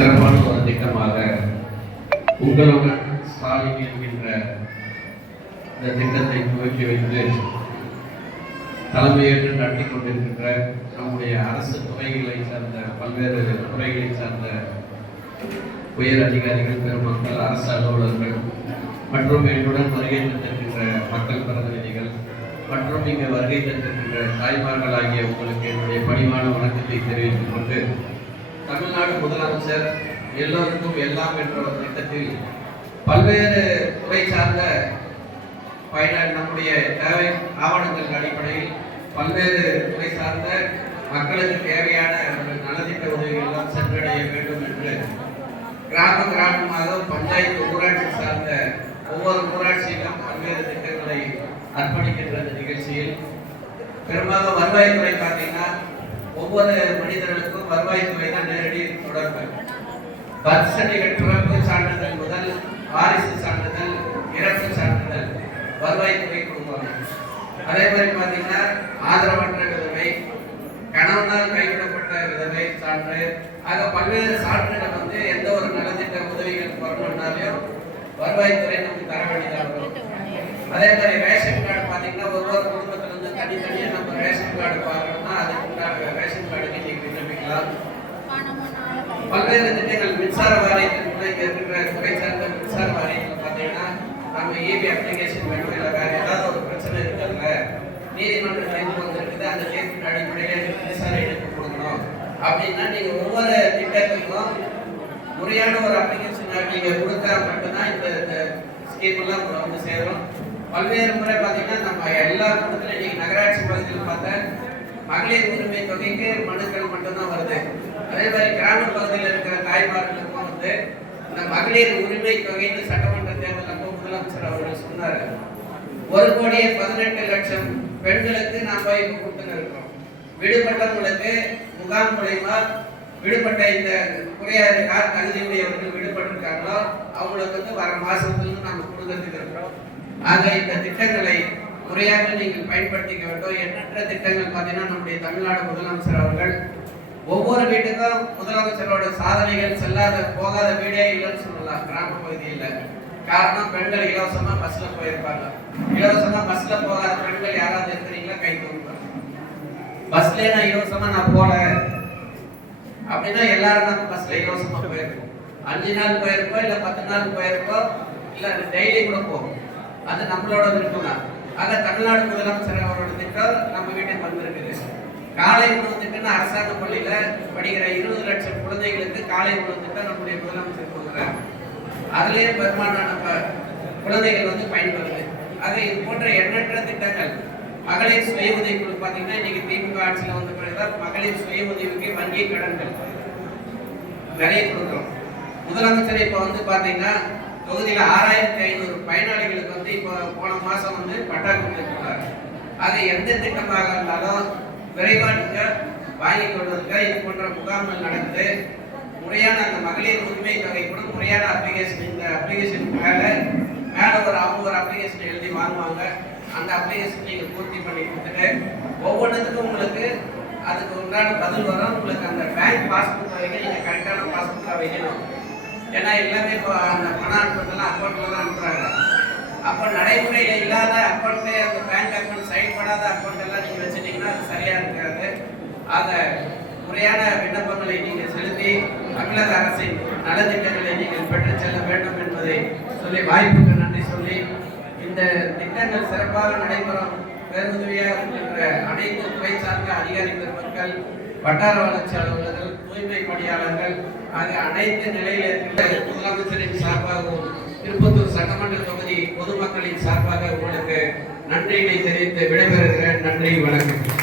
சிறப்பான ஒரு திட்டமாக உங்களுடன் ஸ்டாலின் என்கின்ற இந்த திட்டத்தை துவக்கி வைத்து தலைமையேற்று நடத்தி கொண்டிருக்கின்ற நம்முடைய அரசு துறைகளை சார்ந்த பல்வேறு துறைகளை சார்ந்த உயர் அதிகாரிகள், பெருமக்கள், அரசு அலுவலர்கள் மற்றும் என்னுடன் வருகை தந்திருக்கின்ற மக்கள் பிரதிநிதிகள் மற்றும் இங்கு வருகை தந்திருக்கின்ற தாய்மார்கள் ஆகிய உங்களுக்கு என்னுடைய பணிவான வணக்கத்தை தெரிவித்துக் கொண்டு, தமிழ்நாடு முதலமைச்சர் எல்லோருக்கும் எல்லாம் என்ற ஒரு திட்டத்தில் பல்வேறு துறை சார்ந்த நம்முடைய தேவை ஆவணங்கள் அடிப்படையில் பல்வேறு துறை சார்ந்த மக்களுக்கு தேவையான நலத்திட்ட உதவிகள் எல்லாம் சென்றடைய வேண்டும் என்று கிராமமாக பஞ்சாயத்து ஊராட்சி சார்ந்த ஒவ்வொரு ஊராட்சியிலும் பல்வேறு திட்டங்களை அர்ப்பணிக்கின்ற நிகழ்ச்சியில் பெரும்பாலும் வருவாய்த்துறை பார்த்தீங்கன்னா ஒவ்வொரு மனிதர்களுக்கும் வருவாய்த்துறை தான் நேரடி தொடர்பு. பர்த் சர்டிபிகேட், பிறப்பு சான்றிதழ் முதல் வாரிசு சான்றிதழ், இறப்பு சான்றிதழ் வருவாய்த்துறை கொடுப்பாங்க. அதே மாதிரி பார்த்தீங்கன்னா ஆதரவற்ற விதவை, கணவனால் கைவிடப்பட்ட விதவை சான்று, ஆக பல்வேறு சான்றுகள் எந்த ஒரு நலத்திட்ட உதவிகள் வரணும்னாலும் வருவாய்த்துறை நமக்கு தர வேண்டியதாக. அதே மாதிரி ரேஷன் கார்டு பார்த்தீங்கன்னா ஒவ்வொரு குடும்பத்திலிருந்து தனித்தனியாக நம்ம ரேஷன் கார்டு பார்க்கணும்னா அதுக்கு ரேஷன் கார்டுக்கு நீங்கள் விண்ணப்பிக்கலாம். பல்வேறு திட்டங்கள் மின்சார வாரியத்திற்கு இருக்கிற துறை சார்ந்த மின்சார வாரியத்தில் பார்த்தீங்கன்னா நம்ம EB அப்ளிகேஷன் வேணும், இல்லை வேறு ஏதாவது ஒரு பிரச்சனை இருக்குல்ல, நீதிமன்றம் தீர்ப்பு வந்திருக்குது, அந்த தீர்ப்பின் அடிப்படையில் மின்சார இணைப்பு கொடுக்கணும் அப்படின்னா நீங்கள் ஒவ்வொரு திட்டத்துக்கும் முறையான ஒரு அப்ளிகேஷன் நீங்கள் கொடுத்தா மட்டும்தான் இந்த ஸ்கீம்லாம் சேரும். பல்வேறு முறை பார்த்தீங்கன்னா நம்ம எல்லா குடும்பத்திலையும் நீங்கள் நகராட்சி பகுதியில் பார்த்தா மகளிர் உரிமை தொகைக்கு மனுக்கள் மட்டும்தான் வருது. அதே மாதிரி கிராம பகுதியில் இருக்கிற தாய்மார்களுக்கும் இந்த மகளிர் உரிமை தொகைன்னு சட்டமன்ற தேர்தல் அப்போ முதலமைச்சர் அவர்கள் சொன்னார். 1,18,00,000 பெண்களுக்கு நாம் போய் கொடுத்துன்னு இருக்கோம். விடுபட்டவங்களுக்கு முகாம் மூலமா விடுபட்ட இந்த குறையாத யார் தகுதியுடையவர்கள் விடுபட்டிருக்காங்களோ அவங்களுக்கு வர மாசத்துல நாம கொடுக்கறதுக்கு இருக்கிறோம். ஆக இந்த திட்டங்களை முறையாக நீங்கள் பயன்படுத்திக்க வேண்டும். எண்ணற்ற திட்டங்கள் பார்த்தீங்கன்னா நம்முடைய தமிழ்நாடு முதலமைச்சர் அவர்கள் ஒவ்வொரு வீட்டுக்கும் முதலமைச்சரோட சாதனைகள் போகாத வீடே இல்லைன்னு சொல்லலாம் கிராம பகுதியில். காரணம், பெண்கள் இலவசமா பஸ்ல போயிருப்பாங்க. இலவசமா பஸ்ல போகாத பெண்கள் யாராவது இருக்கிறீங்களா? கை தூக்குவாங்க. பஸ்ல நான் இலவசமா நான் போல அப்படின்னா எல்லாரும் நம்ம பஸ்ல இலவசமா போயிருக்கோம். 5 நாள் போயிருப்போம், இல்ல 10 நாள் போயிருப்போம், இல்ல டெய்லி கூட போகும். அது நம்மளோட விருப்பம் தான். ஆக தமிழ்நாடு முதலமைச்சர் அவரோட திட்டம் நம்ம வீட்டுக்கு வந்திருக்குது. காலை உணவு திட்டம் அரசாங்க பள்ளியில படிக்கிற 20 லட்சம் குழந்தைகளுக்கு காலை உணவு திட்டம் நம்முடைய முதலமைச்சர் கொடுக்குறாங்க. அதுலேயே பெரும்பாலான குழந்தைகள் பயன்படுது. ஆக இது போன்ற எண்ணற்ற திட்டங்கள். மகளிர் சுய உதவி குழு பார்த்தீங்கன்னா இன்னைக்கு திமுக ஆட்சியில் வந்த பிறகுதான் மகளிர் சுய உதவிக்கு வங்கி கடன்கள் நிறைய கொடுக்குறோம். முதலமைச்சர் இப்போ பார்த்தீங்கன்னா தொகுதியில் 6,500 பயனாளிகளுக்கு இப்போ போன மாசம் பட்டா கொடுத்துருக்காங்க. அது எந்த திட்டமாக இருந்தாலும் விரைவாக நீங்கள் வாங்கி கொள்வதற்கு இது போன்ற முகாம்கள் நடக்குது. முறையான அந்த மகளிர் உரிமை தொகை கூட முறையான அப்ளிகேஷன், இந்த அப்ளிகேஷன் மேலே அவங்க ஒரு அப்ளிகேஷன் எழுதி வாங்குவாங்க. அந்த அப்ளிகேஷன் நீங்கள் பூர்த்தி பண்ணி கொடுத்துட்டு ஒவ்வொன்றுத்துக்கும் உங்களுக்கு அதுக்கு உண்டான பதில் வரும். உங்களுக்கு அந்த பேங்க் பாஸ்புக் வரைக்கும் நீங்கள் கரெக்டான பாஸ்புக்காக வைக்கணும். ஏன்னா எல்லாமே இப்போ அந்த பணம் அனுப்புறதுலாம் அக்கௌண்ட்டில் தான் அனுப்புகிறாங்க. அப்போ நடைமுறையில் இல்லாத அக்கௌண்ட்டு, அந்த பேங்க் அக்கௌண்ட் செயல்படாத அக்கௌண்ட் எல்லாம் நீங்கள் வச்சுட்டீங்கன்னா அது சரியாக இருக்காது. அதை முறையான விண்ணப்பங்களை நீங்கள் செலுத்தி தமிழக அரசின் நலத்திட்டங்களை நீங்கள் பெற்று செல்ல வேண்டும் என்பதை சொல்லி வாய்ப்புக்கு நன்றி சொல்லி, இந்த திட்டங்கள் சிறப்பாக நடைபெறும் பேருதவியாக இருக்கின்ற அனைத்து துறை சார்ந்த அதிகாரி பெருமக்கள், வட்டார வளர்ச்சி அலுவலர்கள், தூய்மை பணியாளர்கள் ஆகிய அனைத்து நிலையில் இருக்கின்ற முதலமைச்சரின் சார்பாகவும் திருப்பத்தூர் சட்டமன்ற தொகுதி பொதுமக்களின் சார்பாக உங்களுக்கு நன்றியை தெரிவித்து விடைபெறுகிறேன். நன்றி, வணக்கம்.